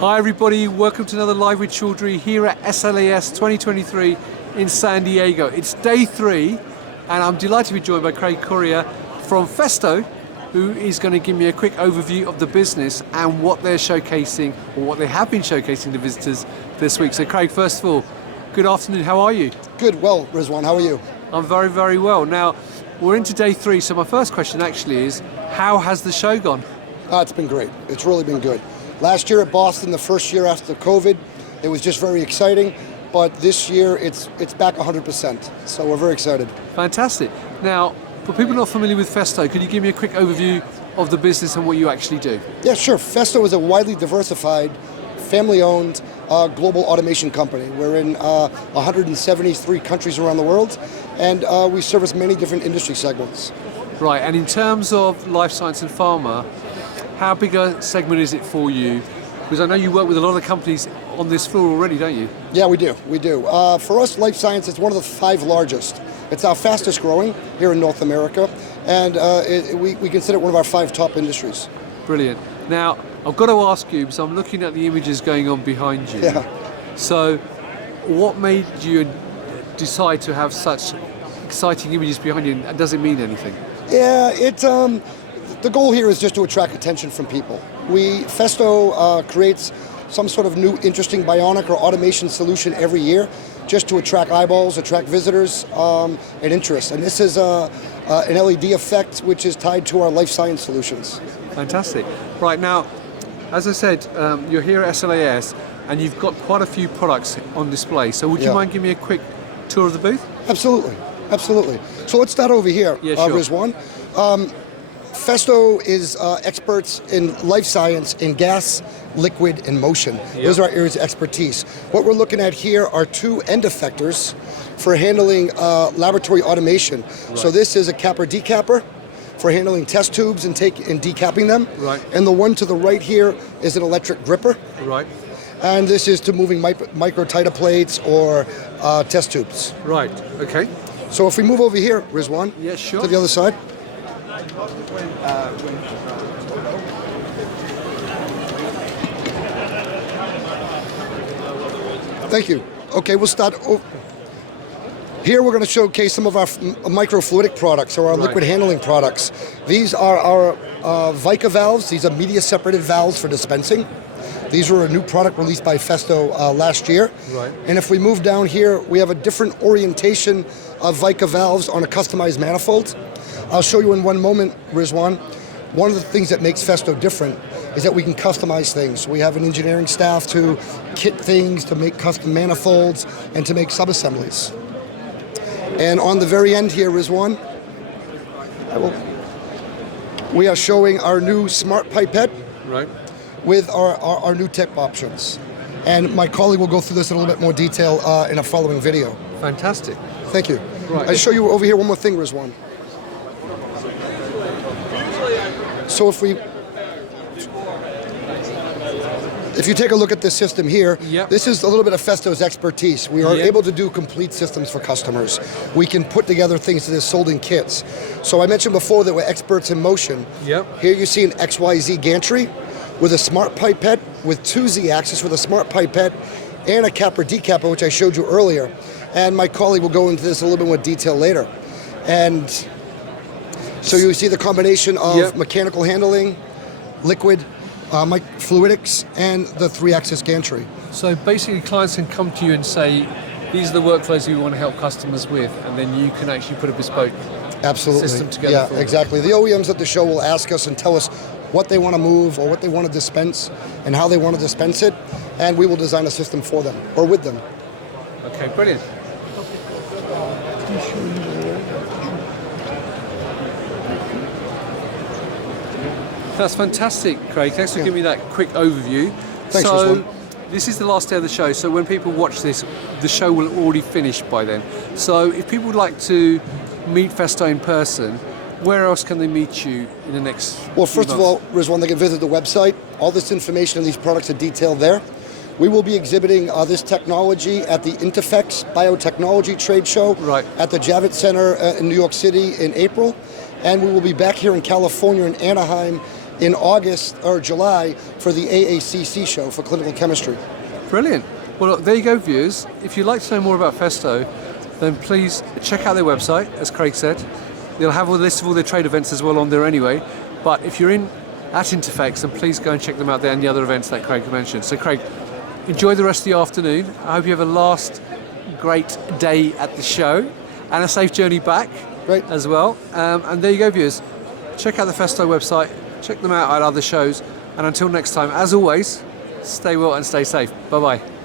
Hi everybody, welcome to another Live with Chaudhry here at SLAS 2023 in San Diego. It's day 3 and I'm delighted to be joined by Correia from Festo, who is going to give me a quick overview of the business and what they're showcasing, or what they have been showcasing to visitors this week. So Craig, first of all, good afternoon, how are you? Good, well, Rizwan, how are you? I'm very, very well. Now, we're into day 3, so my first question actually is, how has the show gone? It's been great. It's really been good. Last year at Boston, the first year after COVID, it was just very exciting, but this year it's back 100%, so we're very excited. Fantastic. Now, for people not familiar with Festo, could you give me a quick overview of the business and what you actually do? Yeah, sure. Festo is a widely diversified, family-owned global automation company. We're in 173 countries around the world, and we service many different industry segments. Right, and in terms of life science and pharma, how big a segment is it for you? Because I know you work with a lot of companies on this floor already, don't you? Yeah, we do. For us, life science is one of the 5 largest. It's our fastest growing here in North America, and we consider it one of our 5 top industries. Brilliant. Now, I've got to ask you, because I'm looking at the images going on behind you. Yeah. So, what made you decide to have such exciting images behind you, and does it mean anything? Yeah, the goal here is just to attract attention from people. Festo creates some sort of new interesting bionic or automation solution every year just to attract eyeballs, attract visitors, and interest. And this is an LED effect which is tied to our life science solutions. Fantastic. Right, now, as I said, you're here at SLAS and you've got quite a few products on display. So would you mind giving me a quick tour of the booth? Absolutely, absolutely. So let's start over here, yeah, sure. Rizwan. Festo is experts in life science in gas, liquid, and motion. Yep. Those are our areas of expertise. What we're looking at here are 2 end effectors for handling laboratory automation. Right. So this is a capper decapper for handling test tubes and decapping them. Right. And the one to the right here is an electric gripper. Right. And this is to moving micro-titer plates or test tubes. Right, okay. So if we move over here, Rizwan, yeah, sure. to the other side. Thank you. Okay, we'll start. Here we're going to showcase some of our microfluidic products, or our liquid handling products. These are our Vica valves. These are media separated valves for dispensing. These were a new product released by Festo last year. Right. And if we move down here, we have a different orientation of Vica valves on a customized manifold. I'll show you in one moment, Rizwan. One of the things that makes Festo different is that we can customize things. We have an engineering staff to kit things, to make custom manifolds, and to make subassemblies. And on the very end here, Rizwan, we are showing our new smart pipette with our new tip options. And my colleague will go through this in a little bit more detail in a following video. Fantastic. Thank you. Right. I'll show you over here one more thing, Rizwan. So if you take a look at this system here, this is a little bit of Festo's expertise. We are able to do complete systems for customers. We can put together things that are sold in kits. So I mentioned before that we're experts in motion. Here you see an XYZ gantry with a smart pipette with 2 Z-axis with a smart pipette and a capper decapper, which I showed you earlier. And my colleague will go into this a little bit more detail later. And so you see the combination of mechanical handling, liquid, fluidics, and the 3-axis gantry. So basically clients can come to you and say, these are the workflows we want to help customers with, and then you can actually put a bespoke system together. Yeah, exactly. The OEMs at the show will ask us and tell us what they want to move or what they want to dispense and how they want to dispense it, and we will design a system for them or with them. Okay, brilliant. That's fantastic, Craig. Thanks for giving me that quick overview. Thanks, so, this is the last day of the show, so when people watch this, the show will already finish by then. So if people would like to meet Festo in person, where else can they meet you in the next Well, first of all, Rizwan, they can visit the website. All this information and these products are detailed there. We will be exhibiting this technology at the Interfex Biotechnology Trade Show at the Javits Center in New York City in April. And we will be back here in California in Anaheim in August or July for the AACC show for clinical chemistry. Brilliant. Well, look, there you go, viewers. If you'd like to know more about Festo, then please check out their website, as Craig said. They'll have a list of all their trade events as well on there anyway. But if you're at Interfex, then please go and check them out there and the other events that Craig mentioned. So Craig, enjoy the rest of the afternoon. I hope you have a last great day at the show and a safe journey back as well. And there you go, viewers. Check out the Festo website, check them out at other shows. And until next time, as always, stay well and stay safe. Bye-bye.